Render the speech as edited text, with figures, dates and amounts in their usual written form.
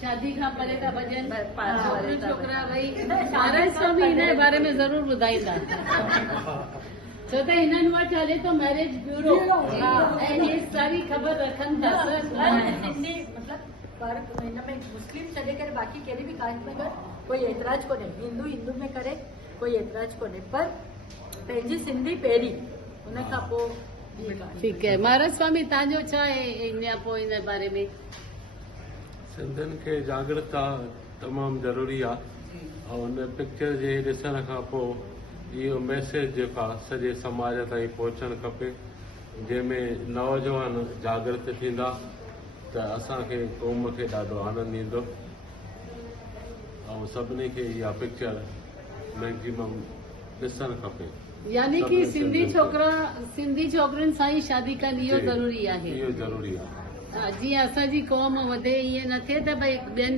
शादी खां परे था भॼनि, पास वारे था छोकिरा भई महाराज स्वामी हिन जे बारे में ज़रूर ॿुधाईंदा छो त हिननि वटि हले थो मैरिज ब्यूरो ऐं इहे सारी ख़बर रखनि था सिंधी मतलब पर हिन में मुस्लिम छॾे करे बाक़ी कहिड़ी बि कास्ट में कर कोई एतिराज कोन्हे, हिंदू हिंदू में करे कोई एतिराज कोन्हे, पर पंहिंजी सिंधी पहिरीं हुन खां पोइ। ठीकु आहे महाराज स्वामी, तव्हांजो छा आहे इन पोइ हिन बारे में? सिंधियुनि खे जागृतता तमामु ज़रूरी आहे ऐं हुन पिक्चर जे ॾिसण खां पोइ इहो मैसेज जेको आहे सॼे समाज ताईं पहुचणु खपे, जंहिंमें नौजवान जागृत थींदा त असांखे क़ौम खे ॾाढो आनंद ईंदो ऐं सभिनी खे इहा पिक्चर मैक्सिमम ॾिसणु खपे। यानी कि सिंधी छोकिरा सिंधी छोकिरनि सां ई शादी कनि, इहो ज़रूरी आहे। इहो ज़रूरी आहे। जीअं असांजी क़ौम वधे, ईअं न थिए त भई ॿियनि